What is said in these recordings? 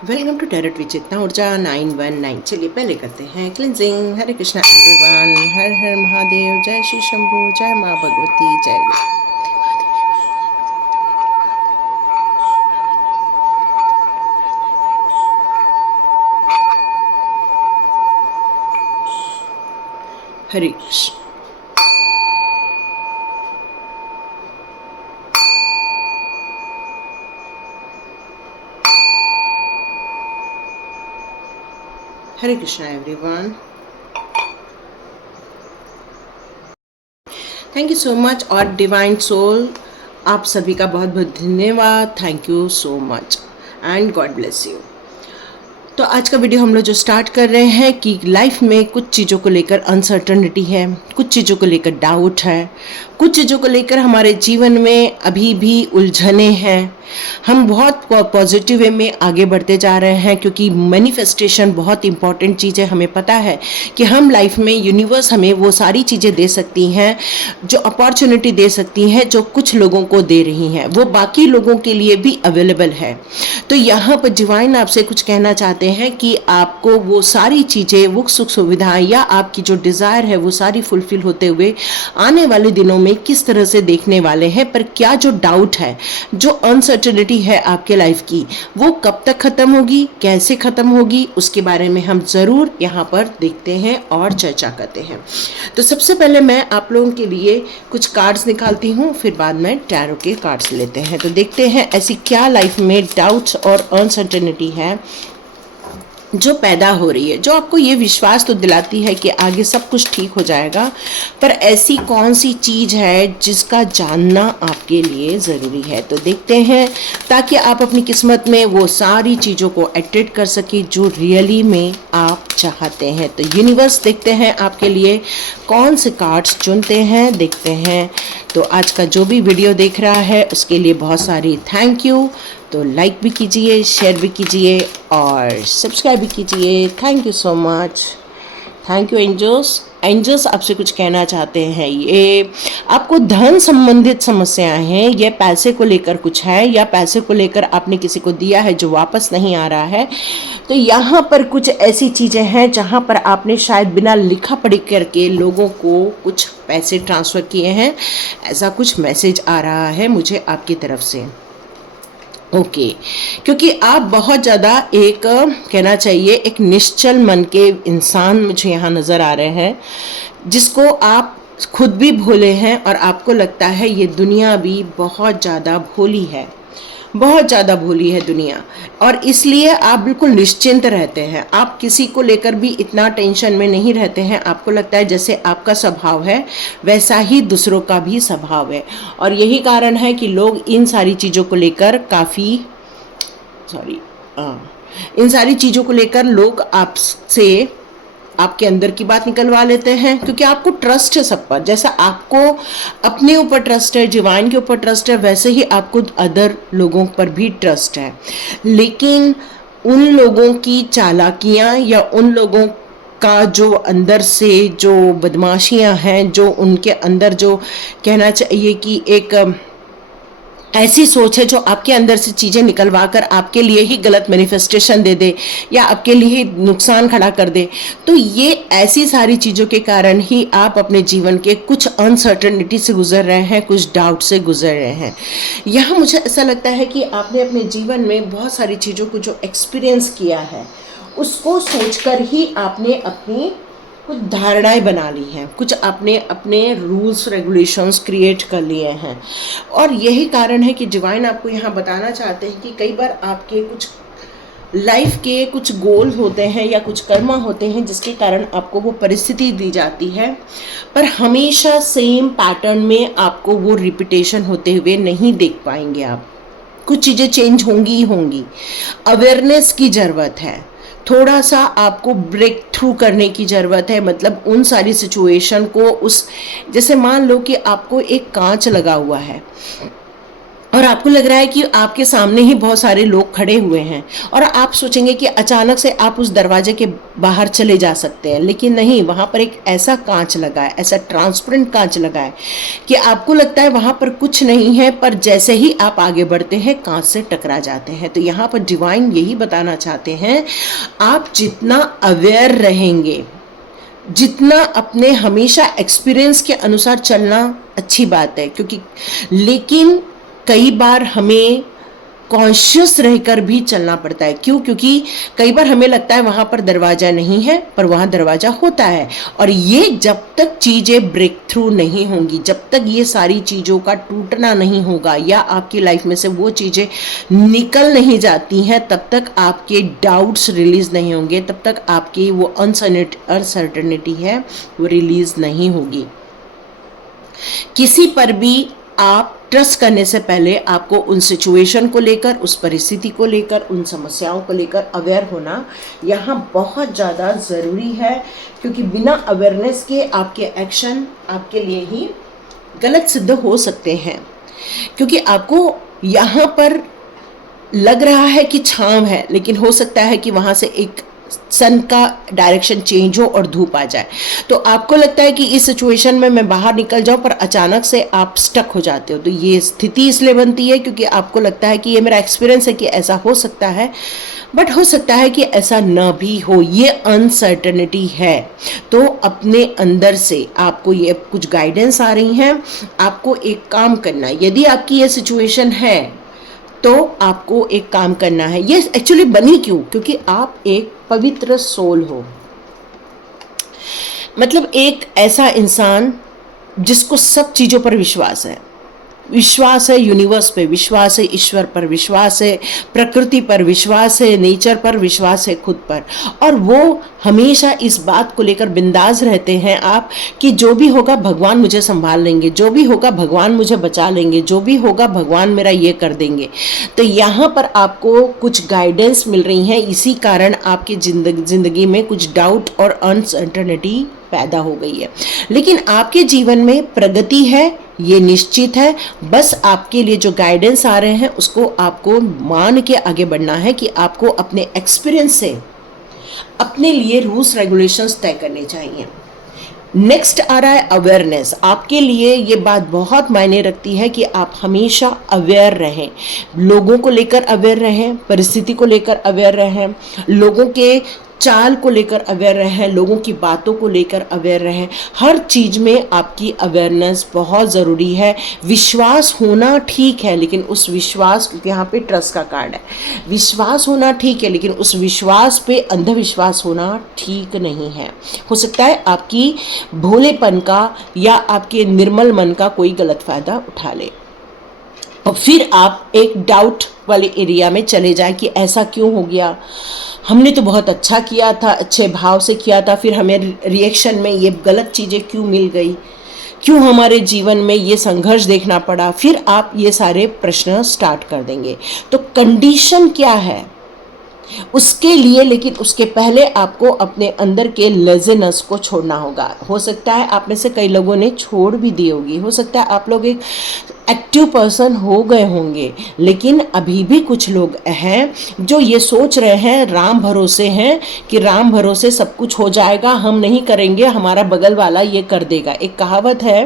Welcome to tarot with Chetna Urja 919। चलिए पहले करते हैं क्लिनजिंग। हरे कृष्णा एवरीवन, हर हर महादेव, जय श्री शंभू, जय माँ भगवती, जय Hare Krishna. Hare Krishna everyone, thank you so much. और डिवाइन सोल, आप सभी का बहुत बहुत धन्यवाद। Thank you so much and God bless you. तो आज का वीडियो हम लोग जो स्टार्ट कर रहे हैं कि लाइफ में कुछ चीज़ों को लेकर अनसर्टनिटी है, कुछ चीज़ों को लेकर डाउट है, कुछ चीज़ों को लेकर हमारे जीवन में अभी भी उलझने हैं। हम बहुत पॉजिटिव वे में आगे बढ़ते जा रहे हैं क्योंकि मैनिफेस्टेशन बहुत इंपॉर्टेंट चीज़ है। हमें पता है कि हम लाइफ में यूनिवर्स हमें वो सारी चीज़ें दे सकती हैं, जो अपॉर्चुनिटी दे सकती हैं जो कुछ लोगों को दे रही हैं, वो बाकी लोगों के लिए भी अवेलेबल है। तो यहाँ पर डिवाइन आपसे कुछ कहना चाहते हैं कि आपको वो सारी चीज़ें, वो सुख सुविधाएं या आपकी जो डिज़ायर है वो सारी फुलफिल होते हुए आने वाले दिनों में किस तरह से देखने वाले हैं। पर क्या जो डाउट है, जो अनसर्टेनिटी है आपके लाइफ की, वो कब तक ख़त्म होगी, कैसे ख़त्म होगी, उसके बारे में हम ज़रूर यहाँ पर देखते हैं और चर्चा करते हैं। तो सबसे पहले मैं आप लोगों के लिए कुछ कार्ड्स निकालती हूँ, फिर बाद में टैरो के कार्ड्स लेते हैं। तो देखते हैं ऐसी क्या लाइफ में डाउट्स और अनसर्टेनिटी है जो पैदा हो रही है, जो आपको ये विश्वास तो दिलाती है कि आगे सब कुछ ठीक हो जाएगा, पर ऐसी कौन सी चीज़ है जिसका जानना आपके लिए ज़रूरी है। तो देखते हैं ताकि आप अपनी किस्मत में वो सारी चीज़ों को अट्रैक्ट कर सके जो रियली में आप चाहते हैं। तो यूनिवर्स देखते हैं आपके लिए कौन से कार्ड्स चुनते हैं, देखते हैं। तो आज का जो भी वीडियो देख रहा है उसके लिए बहुत सारी थैंक यू। तो लाइक भी कीजिए, शेयर भी कीजिए और सब्सक्राइब भी कीजिए। Thank you so much. Thank you angels. Angels आपसे कुछ कहना चाहते हैं। ये आपको धन संबंधित समस्याएं हैं, ये पैसे को लेकर कुछ है या पैसे को लेकर आपने किसी को दिया है जो वापस नहीं आ रहा है। तो यहाँ पर कुछ ऐसी चीज़ें हैं जहाँ पर आपने शायद बिना लिखा पढ़ी करके लोगों को कुछ पैसे ट्रांसफ़र किए हैं, ऐसा कुछ मैसेज आ रहा है मुझे आपकी तरफ से। ओके क्योंकि आप बहुत ज़्यादा एक कहना चाहिए एक निश्चल मन के इंसान मुझे यहाँ नज़र आ रहे हैं, जिसको आप खुद भी भोले हैं और आपको लगता है ये दुनिया भी बहुत ज़्यादा भोली है, बहुत ज़्यादा भोली है दुनिया, और इसलिए आप बिल्कुल निश्चिंत रहते हैं। आप किसी को लेकर भी इतना टेंशन में नहीं रहते हैं। आपको लगता है जैसे आपका स्वभाव है वैसा ही दूसरों का भी स्वभाव है, और यही कारण है कि लोग इन सारी चीज़ों को लेकर इन सारी चीज़ों को लेकर लोग आपसे आपके अंदर की बात निकलवा लेते हैं, क्योंकि आपको ट्रस्ट है सब पर। जैसा आपको अपने ऊपर ट्रस्ट है, डिवाइन के ऊपर ट्रस्ट है, वैसे ही आपको अदर लोगों पर भी ट्रस्ट है। लेकिन उन लोगों की चालाकियां या उन लोगों का जो अंदर से जो बदमाशियां हैं, जो उनके अंदर जो कहना चाहिए कि एक ऐसी सोच है जो आपके अंदर से चीज़ें निकलवा कर आपके लिए ही गलत मैनिफेस्टेशन दे दे या आपके लिए नुकसान खड़ा कर दे। तो ये ऐसी सारी चीज़ों के कारण ही आप अपने जीवन के कुछ अनसर्टनिटी से गुजर रहे हैं, कुछ डाउट से गुजर रहे हैं। यहाँ मुझे ऐसा लगता है कि आपने अपने जीवन में बहुत सारी चीज़ों को जो एक्सपीरियंस किया है उसको सोचकर ही आपने अपनी कुछ धारणाएं बना ली हैं, कुछ आपने अपने रूल्स रेगुलेशंस क्रिएट कर लिए हैं। और यही कारण है कि डिवाइन आपको यहाँ बताना चाहते हैं कि कई बार आपके कुछ लाइफ के कुछ गोल होते हैं या कुछ कर्मा होते हैं जिसके कारण आपको वो परिस्थिति दी जाती है, पर हमेशा सेम पैटर्न में आपको वो रिपीटेशन होते हुए नहीं देख पाएंगे आप। कुछ चीज़ें चेंज होंगी ही होंगी। अवेयरनेस की ज़रूरत है, थोड़ा सा आपको ब्रेक थ्रू करने की ज़रूरत है। मतलब उन सारी सिचुएशन को, उस जैसे मान लो कि आपको एक कांच लगा हुआ है, और आपको लग रहा है कि आपके सामने ही बहुत सारे लोग खड़े हुए हैं और आप सोचेंगे कि अचानक से आप उस दरवाजे के बाहर चले जा सकते हैं, लेकिन नहीं, वहाँ पर एक ऐसा कांच लगा है, ऐसा ट्रांसपेरेंट कांच लगा है कि आपको लगता है वहाँ पर कुछ नहीं है, पर जैसे ही आप आगे बढ़ते हैं कांच से टकरा जाते हैं। तो यहाँ पर डिवाइन यही बताना चाहते हैं, आप जितना अवेयर रहेंगे, जितना अपने हमेशा एक्सपीरियंस के अनुसार चलना अच्छी बात है, क्योंकि लेकिन कई बार हमें कॉन्शियस रहकर भी चलना पड़ता है। क्यों? क्योंकि कई बार हमें लगता है वहाँ पर दरवाज़ा नहीं है, पर वहाँ दरवाज़ा होता है। और ये जब तक चीज़ें ब्रेक थ्रू नहीं होंगी, जब तक ये सारी चीज़ों का टूटना नहीं होगा या आपकी लाइफ में से वो चीज़ें निकल नहीं जाती हैं, तब तक आपके डाउट्स रिलीज़ नहीं होंगे, तब तक आपकी वो अनसर्टेनिटी है वो रिलीज़ नहीं होगी। किसी पर भी आप ट्रस्ट करने से पहले आपको उन सिचुएशन को लेकर, उस परिस्थिति को लेकर, उन समस्याओं को लेकर अवेयर होना यहाँ बहुत ज़्यादा ज़रूरी है, क्योंकि बिना अवेयरनेस के आपके एक्शन आपके लिए ही गलत सिद्ध हो सकते हैं। क्योंकि आपको यहाँ पर लग रहा है कि छांव है, लेकिन हो सकता है कि वहाँ से एक सन का डायरेक्शन चेंज हो और धूप आ जाए। तो आपको लगता है कि इस सिचुएशन में मैं बाहर निकल जाऊं, पर अचानक से आप स्टक हो जाते हो। तो ये स्थिति इसलिए बनती है क्योंकि आपको लगता है कि ये मेरा एक्सपीरियंस है कि ऐसा हो सकता है, बट हो सकता है कि ऐसा न भी हो। ये अनसर्टेनिटी है। तो अपने अंदर से आपको ये कुछ गाइडेंस आ रही हैं, आपको एक काम करना है। यदि आपकी ये सिचुएशन है तो आपको एक काम करना है। ये एक्चुअली बनी क्यों? क्योंकि आप एक पवित्र सोल हो, मतलब एक ऐसा इंसान जिसको सब चीज़ों पर विश्वास है। विश्वास है यूनिवर्स पे, विश्वास है ईश्वर पर, विश्वास है प्रकृति पर, विश्वास है नेचर पर, विश्वास है खुद पर। और वो हमेशा इस बात को लेकर बिंदास रहते हैं आप कि जो भी होगा भगवान मुझे संभाल लेंगे, जो भी होगा भगवान मुझे बचा लेंगे, जो भी होगा भगवान मेरा ये कर देंगे। तो यहाँ पर आपको कुछ गाइडेंस मिल रही हैं, इसी कारण आपकी जिंदगी में कुछ डाउट और अनसर्टेनिटी पैदा हो गई है। लेकिन आपके जीवन में प्रगति है, ये निश्चित है। बस आपके लिए जो गाइडेंस आ रहे हैं उसको आपको मान के आगे बढ़ना है कि आपको अपने एक्सपीरियंस से अपने लिए रूल्स रेगुलेशंस तय करने चाहिए। नेक्स्ट आ रहा है अवेयरनेस। आपके लिए ये बात बहुत मायने रखती है कि आप हमेशा अवेयर रहें, लोगों को लेकर अवेयर रहें, परिस्थिति को लेकर अवेयर रहें, लोगों के चाल को लेकर अवेयर रहें, लोगों की बातों को लेकर अवेयर रहें। हर चीज़ में आपकी अवेयरनेस बहुत ज़रूरी है। विश्वास होना ठीक है, लेकिन उस विश्वास, क्योंकि यहाँ पे ट्रस्ट का कार्ड है, विश्वास होना ठीक है, लेकिन उस विश्वास पे अंधविश्वास होना ठीक नहीं है। हो सकता है आपकी भोलेपन का या आपके निर्मल मन का कोई गलत फ़ायदा उठा ले और फिर आप एक डाउट वाले एरिया में चले जाएं कि ऐसा क्यों हो गया, हमने तो बहुत अच्छा किया था, अच्छे भाव से किया था, फिर हमें रिएक्शन में ये गलत चीज़ें क्यों मिल गई, क्यों हमारे जीवन में ये संघर्ष देखना पड़ा। फिर आप ये सारे प्रश्न स्टार्ट कर देंगे। तो कंडीशन क्या है उसके लिए, लेकिन उसके पहले आपको अपने अंदर के लेज़ीनेस को छोड़ना होगा। हो सकता है आप में से कई लोगों ने छोड़ भी दी होगी, हो सकता है आप लोग एक एक्टिव पर्सन हो गए होंगे, लेकिन अभी भी कुछ लोग हैं जो ये सोच रहे हैं, राम भरोसे हैं कि राम भरोसे सब कुछ हो जाएगा, हम नहीं करेंगे, हमारा बगल वाला ये कर देगा। एक कहावत है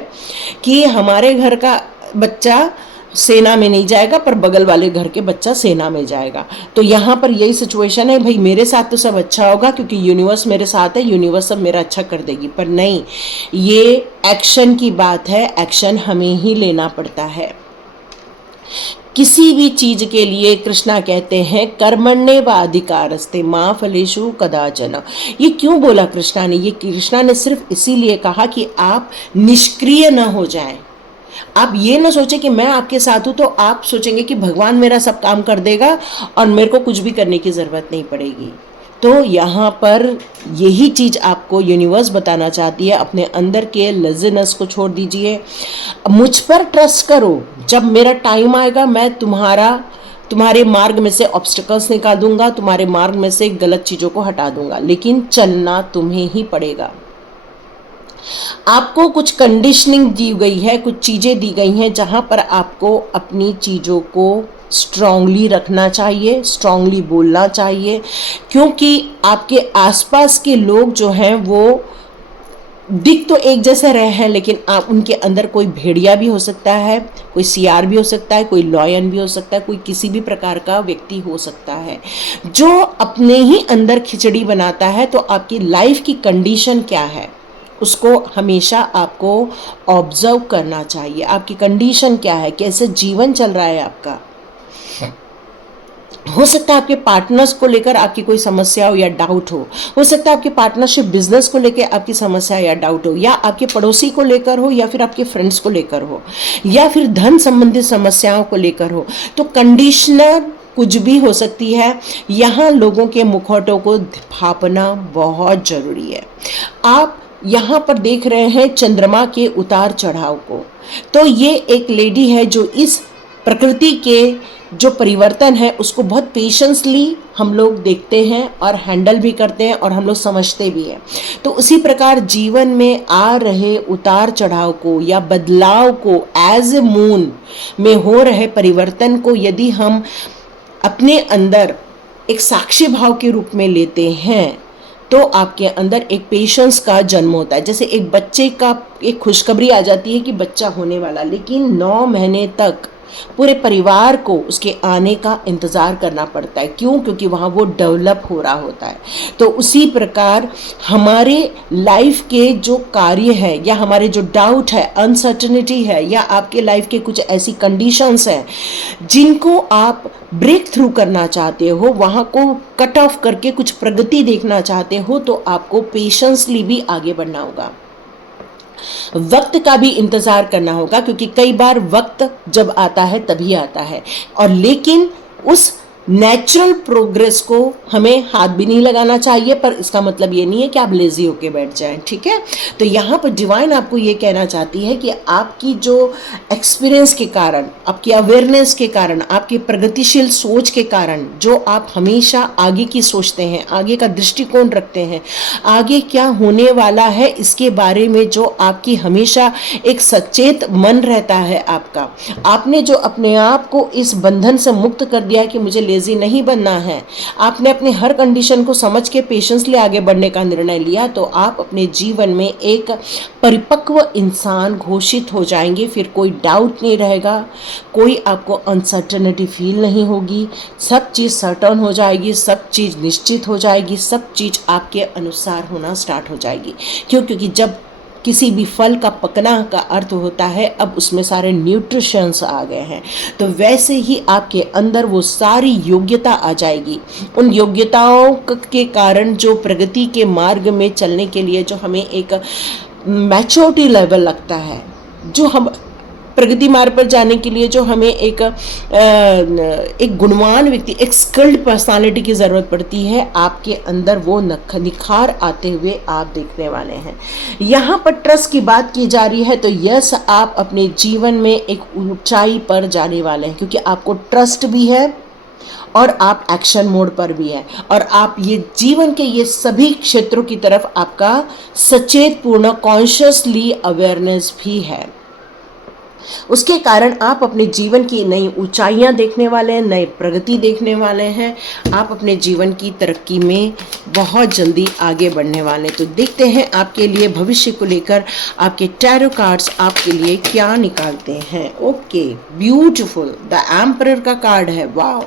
कि हमारे घर का बच्चा सेना में नहीं जाएगा पर बगल वाले घर के बच्चा सेना में जाएगा। तो यहाँ पर यही सिचुएशन है, भाई मेरे साथ तो सब अच्छा होगा क्योंकि यूनिवर्स मेरे साथ है, यूनिवर्स सब मेरा अच्छा कर देगी। पर नहीं, ये एक्शन की बात है, एक्शन हमें ही लेना पड़ता है। किसी भी चीज के लिए कृष्णा कहते हैं कर्मण्येव अधिकारस्ते माँ फलेषु कदाचन। ये क्यों बोला कृष्णा ने? ये कृष्णा ने सिर्फ इसीलिए कहा कि आप निष्क्रिय न हो जाएं। आप ये ना सोचें कि मैं आपके साथ हूं तो आप सोचेंगे कि भगवान मेरा सब काम कर देगा और मेरे को कुछ भी करने की ज़रूरत नहीं पड़ेगी। तो यहाँ पर यही चीज़ आपको यूनिवर्स बताना चाहती है, अपने अंदर के लेज़ीनेस को छोड़ दीजिए, मुझ पर ट्रस्ट करो। जब मेरा टाइम आएगा मैं तुम्हारे मार्ग में से ऑब्स्टिकल्स निकाल दूंगा, तुम्हारे मार्ग में से गलत चीज़ों को हटा दूंगा, लेकिन चलना तुम्हें ही पड़ेगा। आपको कुछ कंडीशनिंग दी गई है, कुछ चीज़ें दी गई हैं जहाँ पर आपको अपनी चीज़ों को स्ट्रांगली रखना चाहिए, स्ट्रांगली बोलना चाहिए, क्योंकि आपके आसपास के लोग जो हैं वो दिख तो एक जैसे रहे हैं, लेकिन आप उनके अंदर कोई भेड़िया भी हो सकता है, कोई सियार भी हो सकता है, कोई लॉयन भी हो सकता है, कोई किसी भी प्रकार का व्यक्ति हो सकता है जो अपने ही अंदर खिचड़ी बनाता है। तो आपकी लाइफ की कंडीशन क्या है उसको हमेशा आपको ऑब्जर्व करना चाहिए। आपकी कंडीशन क्या है, कैसे जीवन चल रहा है आपका। हो सकता है आपके पार्टनर्स को लेकर आपकी कोई समस्या हो या डाउट हो सकता है आपके पार्टनरशिप बिजनेस को लेकर आपकी समस्या या डाउट हो, या आपके पड़ोसी को लेकर हो, या फिर आपके फ्रेंड्स को लेकर हो, या फिर धन संबंधित समस्याओं को लेकर हो। तो कंडीशनर कुछ भी हो सकती है। यहाँ लोगों के मुखौटों को भांपना बहुत जरूरी है। आप यहाँ पर देख रहे हैं चंद्रमा के उतार चढ़ाव को। तो ये एक लेडी है जो इस प्रकृति के जो परिवर्तन है उसको बहुत पेशेंसली हम लोग देखते हैं और हैंडल भी करते हैं और हम लोग समझते भी हैं। तो उसी प्रकार जीवन में आ रहे उतार चढ़ाव को या बदलाव को, एज ए मून में हो रहे परिवर्तन को यदि हम अपने अंदर एक साक्षी भाव के रूप में लेते हैं तो आपके अंदर एक पेशेंस का जन्म होता है। जैसे एक बच्चे का एक खुशखबरी आ जाती है कि बच्चा होने वाला, लेकिन 9 महीने तक पूरे परिवार को उसके आने का इंतज़ार करना पड़ता है। क्यों? क्योंकि वहाँ वो डेवलप हो रहा होता है। तो उसी प्रकार हमारे लाइफ के जो कार्य है या हमारे जो डाउट है, अनसर्टेनिटी है, या आपके लाइफ के कुछ ऐसी कंडीशंस हैं जिनको आप ब्रेक थ्रू करना चाहते हो, वहाँ को कट ऑफ करके कुछ प्रगति देखना चाहते हो, तो आपको पेशेंसली भी आगे बढ़ना होगा। वक्त का भी इंतजार करना होगा, क्योंकि कई बार वक्त जब आता है तभी आता है, और लेकिन उस नेचुरल प्रोग्रेस को हमें हाथ भी नहीं लगाना चाहिए। पर इसका मतलब ये नहीं है कि आप लेजी होके बैठ जाएं, ठीक है। तो यहाँ पर डिवाइन आपको ये कहना चाहती है कि आपकी जो एक्सपीरियंस के कारण, आपकी अवेयरनेस के कारण, आपकी प्रगतिशील सोच के कारण, जो आप हमेशा आगे की सोचते हैं, आगे का दृष्टिकोण रखते हैं, आगे क्या होने वाला है इसके बारे में जो आपकी हमेशा एक सचेत मन रहता है आपका, आपने जो अपने आप को इस बंधन से मुक्त कर दिया कि मुझे लेजी नहीं बनना है, आपने अपने हर कंडीशन को समझ के पेशेंसली आगे बढ़ने का निर्णय लिया, तो आप अपने जीवन में एक परिपक्व इंसान घोषित हो जाएंगे। फिर कोई डाउट नहीं रहेगा, कोई आपको अनसर्टेनिटी फील नहीं होगी, सब चीज़ सर्टन हो जाएगी, सब चीज़ निश्चित हो जाएगी, सब चीज़ आपके अनुसार होना स्टार्ट हो जाएगी। क्यों? क्योंकि जब किसी भी फल का पकना का अर्थ होता है अब उसमें सारे न्यूट्रिशंस आ गए हैं, तो वैसे ही आपके अंदर वो सारी योग्यता आ जाएगी। उन योग्यताओं के कारण जो प्रगति के मार्ग में चलने के लिए जो हमें एक मैच्योरिटी लेवल लगता है, जो हम प्रगति मार्ग पर जाने के लिए जो हमें एक गुणवान व्यक्ति, एक स्किल्ड पर्सनालिटी की ज़रूरत पड़ती है, आपके अंदर वो निखार आते हुए आप देखने वाले हैं। यहाँ पर ट्रस्ट की बात की जा रही है, तो यस, आप अपने जीवन में एक ऊंचाई पर जाने वाले हैं, क्योंकि आपको ट्रस्ट भी है और आप एक्शन मोड पर भी हैं, और आप ये जीवन के ये सभी क्षेत्रों की तरफ आपका सचेत पूर्ण कॉन्शियसली अवेयरनेस भी है। उसके कारण आप अपने जीवन की नई ऊंचाइयां देखने वाले हैं, नई प्रगति देखने वाले हैं, आप अपने जीवन की तरक्की में बहुत जल्दी आगे बढ़ने वाले हैं। तो देखते हैं आपके लिए भविष्य को लेकर आपके टैरो कार्ड्स आपके लिए क्या निकालते हैं। ओके, ब्यूटीफुल, द एम्परर का कार्ड है, वाह,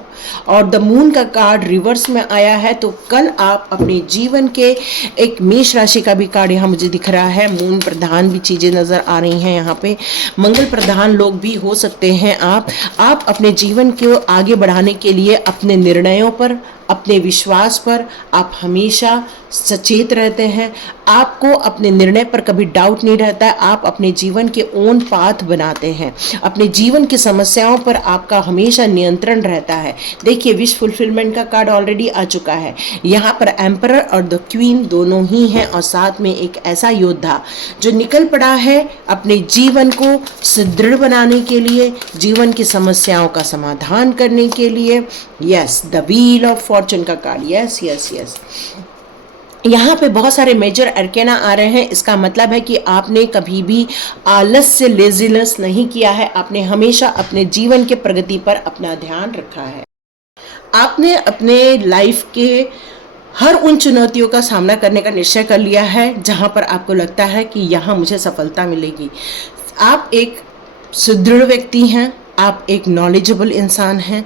और द मून का कार्ड रिवर्स में आया है। तो कल आप अपने जीवन के एक मेष राशि का भी कार्ड यहाँ मुझे दिख रहा है, मून प्रधान भी चीज़ें नज़र आ रही हैं यहाँ पे, मंगल प्रधान लोग भी हो सकते हैं आप अपने जीवन को आगे बढ़ाने के लिए अपने निर्णयों पर, अपने विश्वास पर आप हमेशा सचेत रहते हैं, आपको अपने निर्णय पर कभी डाउट नहीं रहता है, आप अपने जीवन के ओन पाथ बनाते हैं, अपने जीवन की समस्याओं पर आपका हमेशा नियंत्रण रहता है। देखिए, विश फुलफिलमेंट का कार्ड ऑलरेडी आ चुका है, यहाँ पर एम्परर और द क्वीन दोनों ही हैं, और साथ में एक ऐसा योद्धा जो निकल पड़ा है अपने जीवन को सुदृढ़ बनाने के लिए, जीवन की समस्याओं का समाधान करने के लिए। Yes, the wheel of Fortune का कार्ड, यस यस यस। यहाँ पे बहुत सारे मेजर अरकेना आ रहे हैं। इसका मतलब है कि आपने कभी भी आलस से लेजीनेस नहीं किया है, आपने हमेशा अपने जीवन के प्रगति पर अपना ध्यान रखा है। आपने अपने लाइफ के हर उन चुनौतियों का सामना करने का निश्चय कर लिया है जहाँ पर आपको लगता है कि यहाँ मुझे सफलता मिलेगी। आप एक सुदृढ़ व्यक्ति हैं, आप एक नॉलेजेबल इंसान हैं,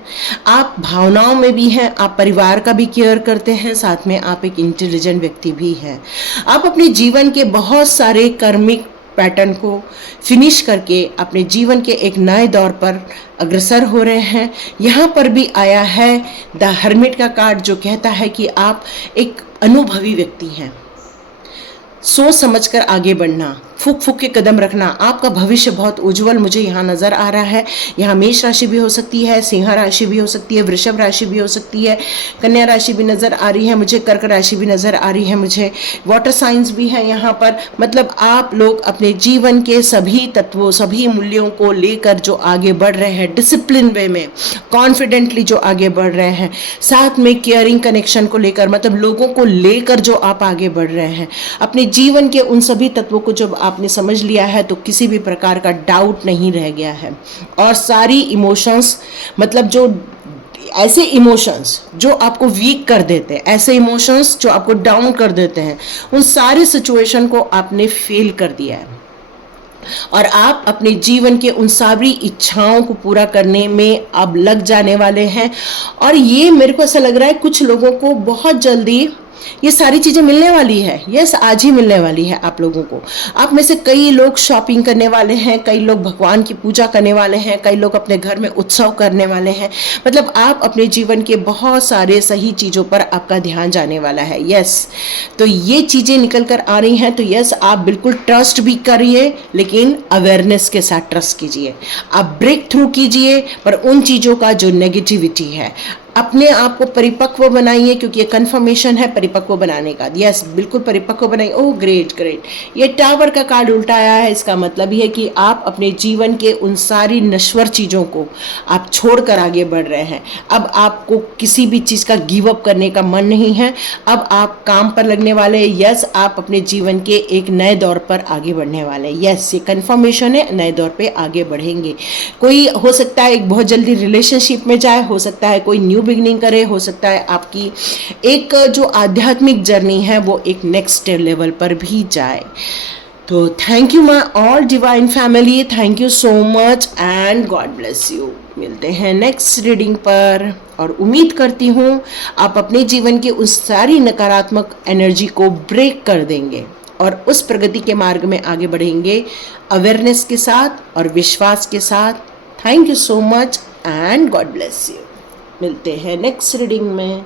आप भावनाओं में भी हैं, आप परिवार का भी केयर करते हैं, साथ में आप एक इंटेलिजेंट व्यक्ति भी हैं। आप अपने जीवन के बहुत सारे कर्मिक पैटर्न को फिनिश करके अपने जीवन के एक नए दौर पर अग्रसर हो रहे हैं। यहाँ पर भी आया है द हर्मिट का कार्ड, जो कहता है कि आप एक अनुभवी व्यक्ति हैं। सोच समझकर आगे बढ़ना, फूक फूक के कदम रखना, आपका भविष्य बहुत उज्जवल मुझे यहाँ नज़र आ रहा है। यहाँ मेष राशि भी हो सकती है, सिंह राशि भी हो सकती है, वृषभ राशि भी हो सकती है, कन्या राशि भी नज़र आ रही है मुझे, कर्क राशि भी नज़र आ रही है मुझे, वाटर साइंस भी है यहाँ पर। मतलब आप लोग अपने जीवन के सभी तत्वों, सभी मूल्यों को लेकर जो आगे बढ़ रहे हैं, डिसिप्लिन वे में कॉन्फिडेंटली जो आगे बढ़ रहे हैं, साथ में केयरिंग कनेक्शन को लेकर, मतलब लोगों को लेकर जो आप आगे बढ़ रहे हैं, अपने जीवन के उन सभी तत्वों को जब आपने समझ लिया है तो किसी भी प्रकार का डाउट नहीं रह गया है। और सारी इमोशंस, मतलब जो ऐसे इमोशंस जो आपको वीक कर देते हैं, ऐसे इमोशंस जो आपको डाउन कर देते हैं, उन सारे सिचुएशन को आपने फेल कर दिया है और आप अपने जीवन के उन सारी इच्छाओं को पूरा करने में अब लग जाने वाले हैं। और ये मेरे को ऐसा लग रहा है कुछ लोगों को बहुत जल्दी ये सारी चीज़ें मिलने वाली है। यस, आज ही मिलने वाली है आप लोगों को। आप में से कई लोग शॉपिंग करने वाले हैं, कई लोग भगवान की पूजा करने वाले हैं, कई लोग अपने घर में उत्सव करने वाले हैं। मतलब आप अपने जीवन के बहुत सारे सही चीज़ों पर आपका ध्यान जाने वाला है। यस, तो ये चीज़ें निकल कर आ रही हैं। तो यस, आप बिल्कुल ट्रस्ट भी करिए, लेकिन अवेयरनेस के साथ ट्रस्ट कीजिए। आप ब्रेक थ्रू कीजिए, पर उन चीज़ों का जो नेगेटिविटी है, अपने आप को परिपक्व बनाइए, क्योंकि ये कन्फर्मेशन है परिपक्व बनाने का। यस, बिल्कुल परिपक्व बनाइए। ओह ग्रेट ग्रेट, ये टावर का कार्ड उल्टा आया है। इसका मतलब ये है कि आप अपने जीवन के उन सारी नश्वर चीज़ों को आप छोड़कर आगे बढ़ रहे हैं। अब आपको किसी भी चीज़ का गिव अप करने का मन नहीं है। अब आप काम पर लगने वाले हैं। यस, आप अपने जीवन के एक नए दौर पर आगे बढ़ने वाले हैं। यस, ये कन्फर्मेशन है, नए दौर पर आगे बढ़ेंगे। कोई हो सकता है एक बहुत जल्दी रिलेशनशिप में जाए, हो सकता है कोई न्यू बिगनिंग करे, हो सकता है आपकी एक जो आध्यात्मिक जर्नी है वो एक नेक्स्ट लेवल पर भी जाए। तो thank you my all divine family, thank you so much and God bless you. मिलते हैं नेक्स्ट रीडिंग पर और उम्मीद करती हूँ आप अपने जीवन की उस सारी नकारात्मक एनर्जी को ब्रेक कर देंगे और उस प्रगति के मार्ग में आगे बढ़ेंगे अवेयरनेस के साथ और विश्वास के साथ। Thank you so much and God bless you. मिलते हैं नेक्स्ट रीडिंग में।